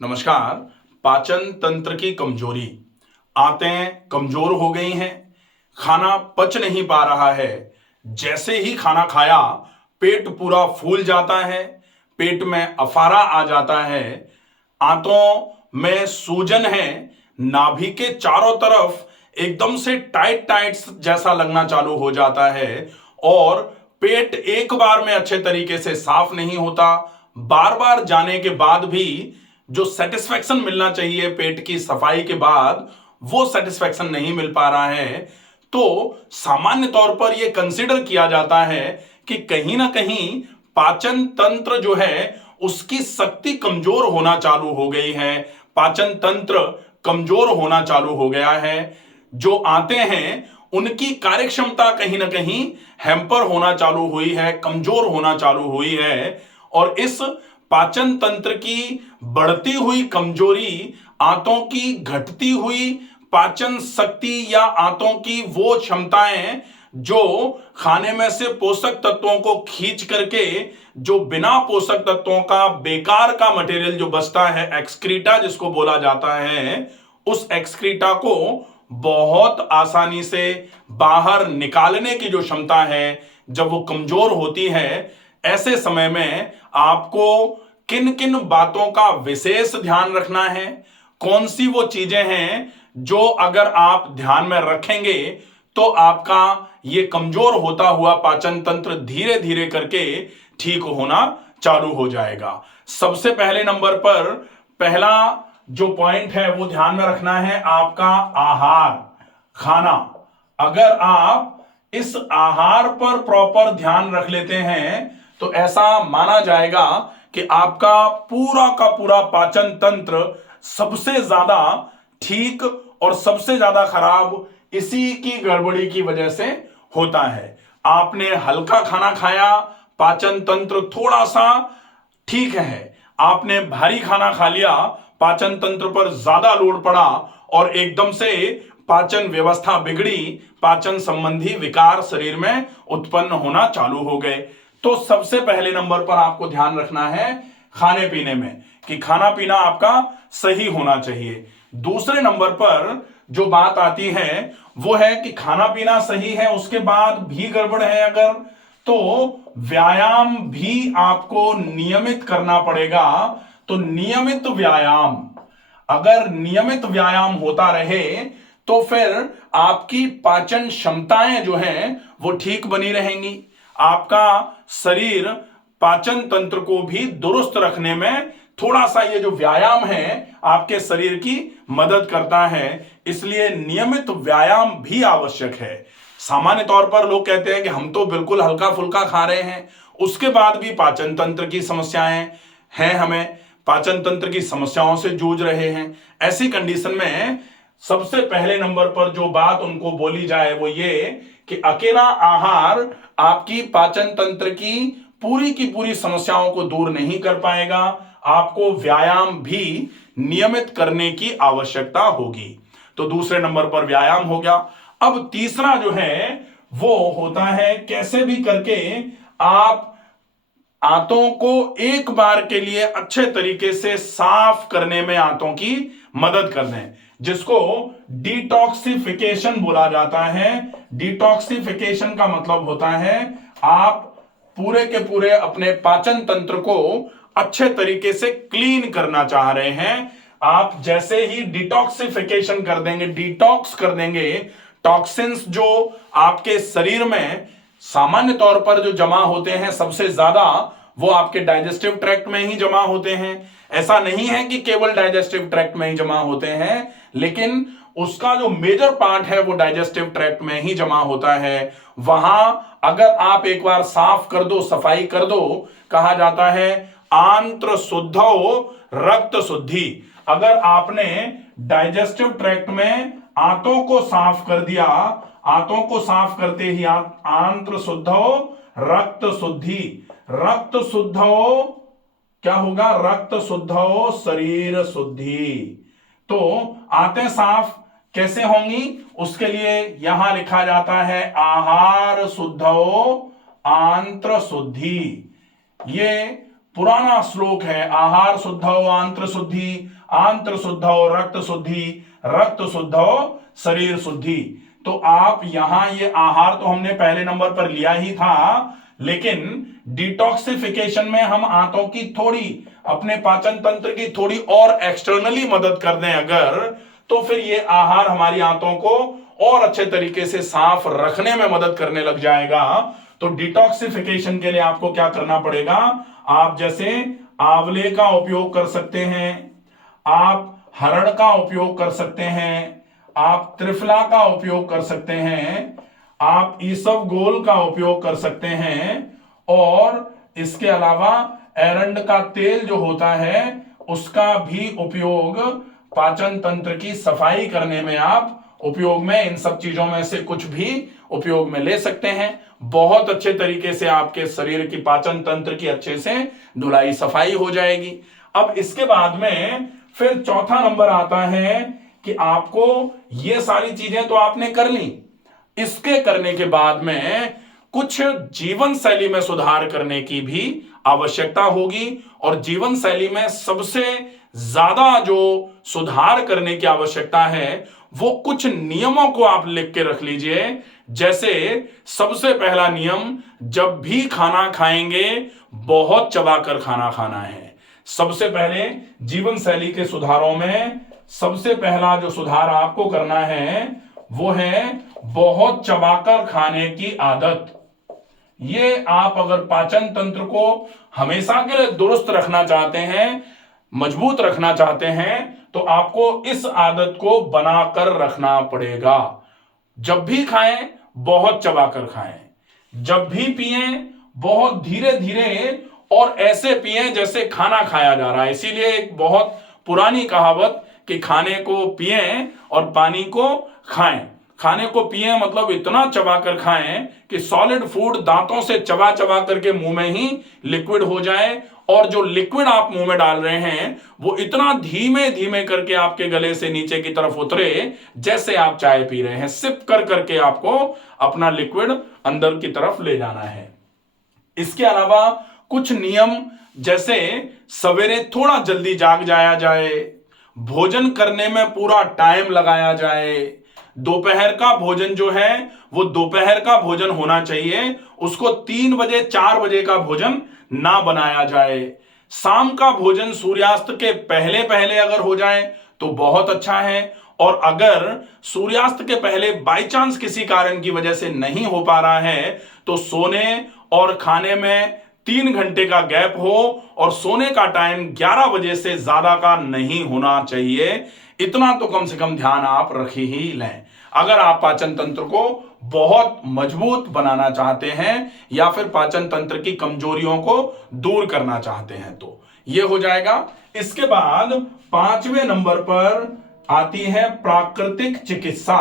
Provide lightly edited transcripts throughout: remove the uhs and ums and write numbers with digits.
नमस्कार। पाचन तंत्र की कमजोरी, आंतें कमजोर हो गई हैं, खाना पच नहीं पा रहा है। जैसे ही खाना खाया पेट पूरा फूल जाता है, पेट में अफारा आ जाता है, आंतों में सूजन है, नाभि के चारों तरफ एकदम से टाइट टाइट जैसा लगना चालू हो जाता है और पेट एक बार में अच्छे तरीके से साफ नहीं होता। बार बार जाने के बाद भी जो सेटिस्फेक्शन मिलना चाहिए पेट की सफाई के बाद, वो सेटिस्फेक्शन नहीं मिल पा रहा है। तो सामान्य तौर पर यह कंसिडर किया जाता है कि कहीं ना कहीं पाचन तंत्र जो है उसकी शक्ति कमजोर होना चालू हो गई है, पाचन तंत्र कमजोर होना चालू हो गया है। जो आते हैं उनकी कार्यक्षमता कहीं ना कहीं हैम्पर होना चालू हुई है, कमजोर होना चालू हुई है। और इस पाचन तंत्र की बढ़ती हुई कमजोरी, आंतों की घटती हुई पाचन शक्ति या आंतों की वो क्षमताएं जो खाने में से पोषक तत्वों को खींच करके जो बिना पोषक तत्वों का बेकार का मटेरियल जो बचता है, एक्सक्रीटा जिसको बोला जाता है, उस एक्सक्रीटा को बहुत आसानी से बाहर निकालने की जो क्षमता है, जब वो कमजोर होती है, ऐसे समय में आपको किन किन बातों का विशेष ध्यान रखना है, कौन सी वो चीजें हैं जो अगर आप ध्यान में रखेंगे तो आपका ये कमजोर होता हुआ पाचन तंत्र धीरे धीरे करके ठीक होना चालू हो जाएगा। सबसे पहले नंबर पर पहला जो पॉइंट है वो ध्यान में रखना है आपका आहार, खाना। अगर आप इस आहार पर प्रॉपर ध्यान रख लेते हैं तो ऐसा माना जाएगा कि आपका पूरा का पूरा पाचन तंत्र सबसे ज्यादा ठीक और सबसे ज्यादा खराब इसी की गड़बड़ी की वजह से होता है। आपने हल्का खाना खाया, पाचन तंत्र थोड़ा सा ठीक है। आपने भारी खाना खा लिया, पाचन तंत्र पर ज्यादा लोड पड़ा और एकदम से पाचन व्यवस्था बिगड़ी, पाचन संबंधी विकार शरीर में उत्पन्न होना चालू हो गए। तो सबसे पहले नंबर पर आपको ध्यान रखना है खाने पीने में कि खाना पीना आपका सही होना चाहिए। दूसरे नंबर पर जो बात आती है वो है कि खाना पीना सही है, उसके बाद भी गड़बड़ है अगर, तो व्यायाम भी आपको नियमित करना पड़ेगा। तो नियमित व्यायाम, अगर नियमित व्यायाम होता रहे तो फिर आपकी पाचन क्षमताएं जो हैं वो ठीक बनी रहेंगी। आपका शरीर पाचन तंत्र को भी दुरुस्त रखने में थोड़ा सा ये जो व्यायाम है आपके शरीर की मदद करता है, इसलिए नियमित व्यायाम भी आवश्यक है। सामान्य तौर पर लोग कहते हैं कि हम तो बिल्कुल हल्का फुल्का खा रहे हैं, उसके बाद भी पाचन तंत्र की समस्याएं हैं, हमें पाचन तंत्र की समस्याओं से जूझ रहे हैं। ऐसी कंडीशन में सबसे पहले नंबर पर जो बात उनको बोली जाए वो ये कि अकेला आहार आपकी पाचन तंत्र की पूरी समस्याओं को दूर नहीं कर पाएगा, आपको व्यायाम भी नियमित करने की आवश्यकता होगी। तो दूसरे नंबर पर व्यायाम हो गया। अब तीसरा जो है वो होता है कैसे भी करके आप आंतों को एक बार के लिए अच्छे तरीके से साफ करने में आंतों की मदद कर दें, जिसको डिटॉक्सिफिकेशन बोला जाता है। डिटॉक्सिफिकेशन का मतलब होता है आप पूरे के पूरे अपने पाचन तंत्र को अच्छे तरीके से क्लीन करना चाह रहे हैं। आप जैसे ही डिटॉक्सिफिकेशन कर देंगे, डिटॉक्स कर देंगे, टॉक्सिन्स जो आपके शरीर में सामान्य तौर पर जो जमा होते हैं सबसे ज्यादा वो आपके डाइजेस्टिव ट्रैक्ट में ही जमा होते हैं। ऐसा नहीं है कि केवल डाइजेस्टिव ट्रैक्ट में ही जमा होते हैं, लेकिन उसका जो मेजर पार्ट है वो डाइजेस्टिव ट्रैक्ट में ही जमा होता है। वहां अगर आप एक बार साफ कर दो, सफाई कर दो, कहा जाता है आंत्र शुद्धो रक्त शुद्धि। अगर आपने डाइजेस्टिव ट्रैक्ट में आंतों को साफ कर दिया, आंतों को साफ करते ही आंत्र शुद्धो रक्त शुद्धि, रक्त शुद्ध हो क्या होगा, रक्त शुद्ध हो शरीर शुद्धि। तो आंतें साफ कैसे होंगी, उसके लिए यहां लिखा जाता है आहार शुद्ध हो आंत्र शुद्धि। ये पुराना श्लोक है, आहार शुद्धौ आंत्र शुद्धि, आंत्र शुद्धौ रक्त शुद्धि, रक्त शुद्धौ शरीर शुद्धि। तो आप यहां ये आहार तो हमने पहले नंबर पर लिया ही था, लेकिन डिटॉक्सिफिकेशन में हम आंतों की थोड़ी, अपने पाचन तंत्र की थोड़ी और एक्सटर्नली मदद कर दें अगर, तो फिर ये आहार हमारी आंतों को और अच्छे तरीके से साफ रखने में मदद करने लग जाएगा। तो डिटॉक्सिफिकेशन के लिए आपको क्या करना पड़ेगा, आप जैसे आंवले का उपयोग कर सकते हैं, आप हरड़ का उपयोग कर सकते हैं, आप त्रिफला का उपयोग कर सकते हैं, आप ईसबगोल का उपयोग कर सकते हैं, और इसके अलावा एरंड का तेल जो होता है उसका भी उपयोग पाचन तंत्र की सफाई करने में आप उपयोग में, इन सब चीजों में से कुछ भी उपयोग में ले सकते हैं। बहुत अच्छे तरीके से आपके शरीर की पाचन तंत्र की अच्छे से धुलाई सफाई हो जाएगी। अब इसके बाद में फिर चौथा नंबर आता है कि आपको ये सारी चीजें तो आपने कर ली, इसके करने के बाद में कुछ जीवन शैली में सुधार करने की भी आवश्यकता होगी। और जीवन शैली में सबसे ज्यादा जो सुधार करने की आवश्यकता है वो कुछ नियमों को आप लिख के रख लीजिए। जैसे सबसे पहला नियम, जब भी खाना खाएंगे बहुत चबाकर खाना खाना है। सबसे पहले जीवन शैली के सुधारों में सबसे पहला जो सुधार आपको करना है वो है बहुत चबाकर खाने की आदत। ये आप अगर पाचन तंत्र को हमेशा के लिए दुरुस्त रखना चाहते हैं, मजबूत रखना चाहते हैं, तो आपको इस आदत को बनाकर रखना पड़ेगा। जब भी खाएं बहुत चबाकर खाएं, जब भी पिएं बहुत धीरे धीरे और ऐसे पिएं जैसे खाना खाया जा रहा है। इसीलिए एक बहुत पुरानी कहावत कि खाने को पिएं और पानी को खाएं। खाने को पिएं मतलब इतना चबाकर खाएं कि सॉलिड फूड दांतों से चबा चबा करके मुंह में ही लिक्विड हो जाए, और जो लिक्विड आप मुंह में डाल रहे हैं वो इतना धीमे धीमे करके आपके गले से नीचे की तरफ उतरे जैसे आप चाय पी रहे हैं। सिप कर करके आपको अपना लिक्विड अंदर की तरफ ले जाना है। इसके अलावा कुछ नियम, जैसे सवेरे थोड़ा जल्दी जाग जाया जाए, भोजन करने में पूरा टाइम लगाया जाए, दोपहर का भोजन जो है वो दोपहर का भोजन होना चाहिए, उसको 3 बजे 4 बजे का भोजन ना बनाया जाए। शाम का भोजन सूर्यास्त के पहले पहले अगर हो जाए तो बहुत अच्छा है, और अगर सूर्यास्त के पहले बाई चांस किसी कारण की वजह से नहीं हो पा रहा है तो सोने और खाने में 3 घंटे का गैप हो, और सोने का टाइम 11 बजे से ज्यादा का नहीं होना चाहिए। इतना तो कम से कम ध्यान आप रख ही लें अगर आप पाचन तंत्र को बहुत मजबूत बनाना चाहते हैं या फिर पाचन तंत्र की कमजोरियों को दूर करना चाहते हैं। तो यह हो जाएगा। इसके बाद 5वें नंबर पर आती है प्राकृतिक चिकित्सा।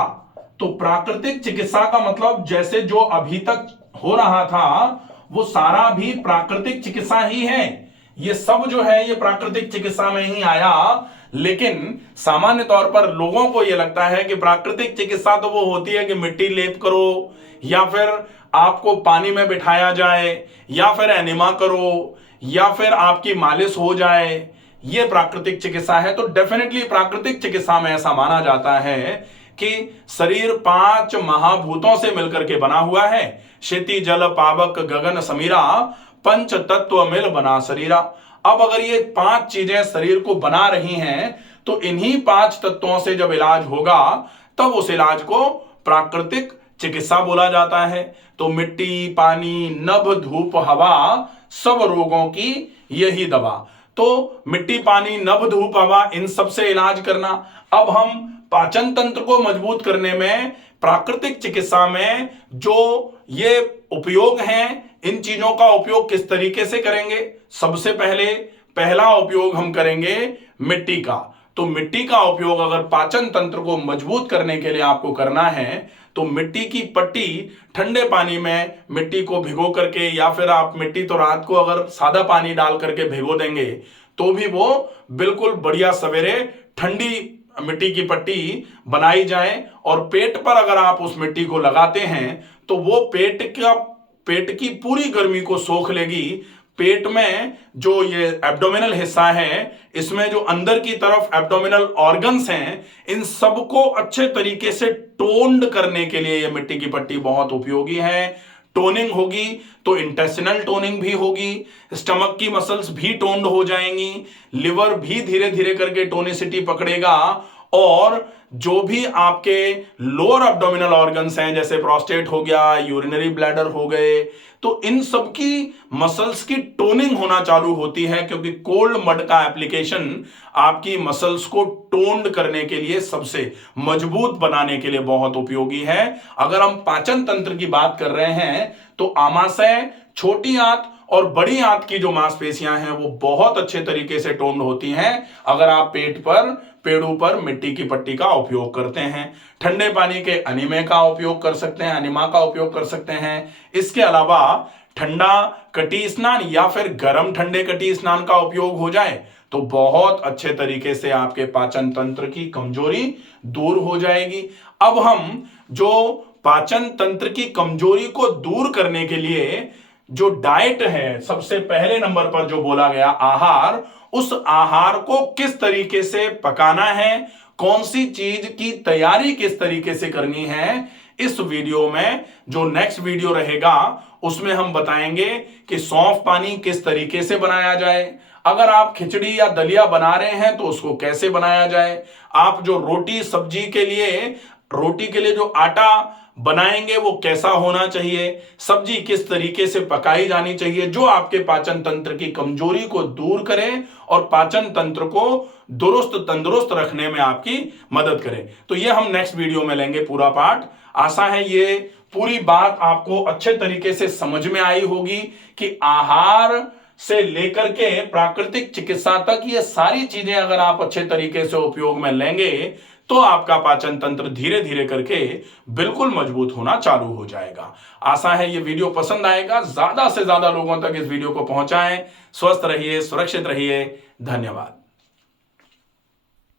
तो प्राकृतिक चिकित्सा का मतलब जैसे जो अभी तक हो रहा था वो सारा भी प्राकृतिक चिकित्सा ही है। ये सब जो है ये प्राकृतिक चिकित्सा में ही आया, लेकिन सामान्य तौर पर लोगों को यह लगता है कि प्राकृतिक चिकित्सा तो वो होती है कि मिट्टी लेप करो, या फिर आपको पानी में बिठाया जाए, या फिर एनिमा करो, या फिर आपकी मालिश हो जाए, ये प्राकृतिक चिकित्सा है। तो डेफिनेटली प्राकृतिक चिकित्सा में ऐसा माना जाता है कि शरीर 5 महाभूतों से मिलकर के बना हुआ है। क्षिति जल पावक गगन समीरा, पंच तत्व मिल बना शरीरा। अब अगर ये 5 चीजें शरीर को बना रही हैं तो इन्हीं 5 तत्वों से जब इलाज होगा तब उस इलाज को प्राकृतिक चिकित्सा बोला जाता है। तो मिट्टी, पानी, नभ, धूप, हवा, सब रोगों की यही दवा। तो मिट्टी, पानी, नभ, धूप, हवा, इन सब से इलाज करना। अब हम पाचन तंत्र को मजबूत करने में प्राकृतिक चिकित्सा में जो ये उपयोग हैं, इन चीजों का उपयोग किस तरीके से करेंगे। सबसे पहला उपयोग हम करेंगे मिट्टी का। तो मिट्टी का उपयोग अगर पाचन तंत्र को मजबूत करने के लिए आपको करना है तो मिट्टी की पट्टी ठंडे पानी में मिट्टी को भिगो करके, या फिर आप मिट्टी तो रात को अगर सादा पानी डाल करके भिगो देंगे तो भी वो बिल्कुल बढ़िया सवेरे ठंडी मिट्टी की पट्टी बनाई जाए, और पेट पर अगर आप उस मिट्टी को लगाते हैं तो वो पेट की पूरी गर्मी को सोख लेगी, पेट में जो ये एब्डोमिनल हिस्सा है, इसमें जो अंदर की तरफ एब्डोमिनल ऑर्गन्स हैं, इन सबको अच्छे तरीके से टोन्ड करने के लिए ये मिट्टी की पट्टी बहुत उपयोगी है। टोनिंग होगी तो इंटेस्टिनल टोनिंग भी होगी, स्टमक की मसल्स भी टोन्ड हो जाएंगी, लिवर भी धीरे धीरे करके टोनिसिटी पकड़ेगा, और जो भी आपके लोअर एब्डोमिनल ऑर्गन्स हैं जैसे प्रोस्टेट हो गया, यूरिनरी ब्लैडर हो गए, तो इन सब की मसल्स की टोनिंग होना चालू होती है, क्योंकि कोल्ड मड का एप्लीकेशन आपकी मसल्स को टोन्ड करने के लिए, सबसे मजबूत बनाने के लिए बहुत उपयोगी है। अगर हम पाचन तंत्र की बात कर रहे हैं तो आमाशय, छोटी आंत और बड़ी आंत की जो मांसपेशियां हैं वो बहुत अच्छे तरीके से टोन्ड होती हैं अगर आप पेड़ों पर मिट्टी की पट्टी का उपयोग करते हैं। ठंडे पानी के अनिमे का उपयोग कर सकते हैं, अनिमा का उपयोग कर सकते हैं। इसके अलावा ठंडा कटी स्नान या फिर गर्म ठंडे कटी स्नान का उपयोग हो जाए तो बहुत अच्छे तरीके से आपके पाचन तंत्र की कमजोरी दूर हो जाएगी। अब हम जो पाचन तंत्र की कमजोरी को दूर करने के लिए जो डाइट है, सबसे पहले नंबर पर जो बोला गया आहार, उस आहार को किस तरीके से पकाना है, कौन सी चीज की तैयारी किस तरीके से करनी है, इस वीडियो में जो नेक्स्ट वीडियो रहेगा उसमें हम बताएंगे कि सौंफ पानी किस तरीके से बनाया जाए। अगर आप खिचड़ी या दलिया बना रहे हैं तो उसको कैसे बनाया जाए। आप जो रोटी के लिए जो आटा बनाएंगे वो कैसा होना चाहिए, सब्जी किस तरीके से पकाई जानी चाहिए, जो आपके पाचन तंत्र की कमजोरी को दूर करे और पाचन तंत्र को दुरुस्त तंदुरुस्त रखने में आपकी मदद करे। तो ये हम नेक्स्ट वीडियो में लेंगे पूरा पार्ट। आशा है ये पूरी बात आपको अच्छे तरीके से समझ में आई होगी कि आहार से लेकर के प्राकृतिक चिकित्सा तक ये सारी चीजें अगर आप अच्छे तरीके से उपयोग में लेंगे तो आपका पाचन तंत्र धीरे धीरे करके बिल्कुल मजबूत होना चालू हो जाएगा। आशा है ये वीडियो पसंद आएगा, ज्यादा से ज्यादा लोगों तक इस वीडियो को पहुंचाएं। स्वस्थ रहिए, सुरक्षित रहिए। धन्यवाद।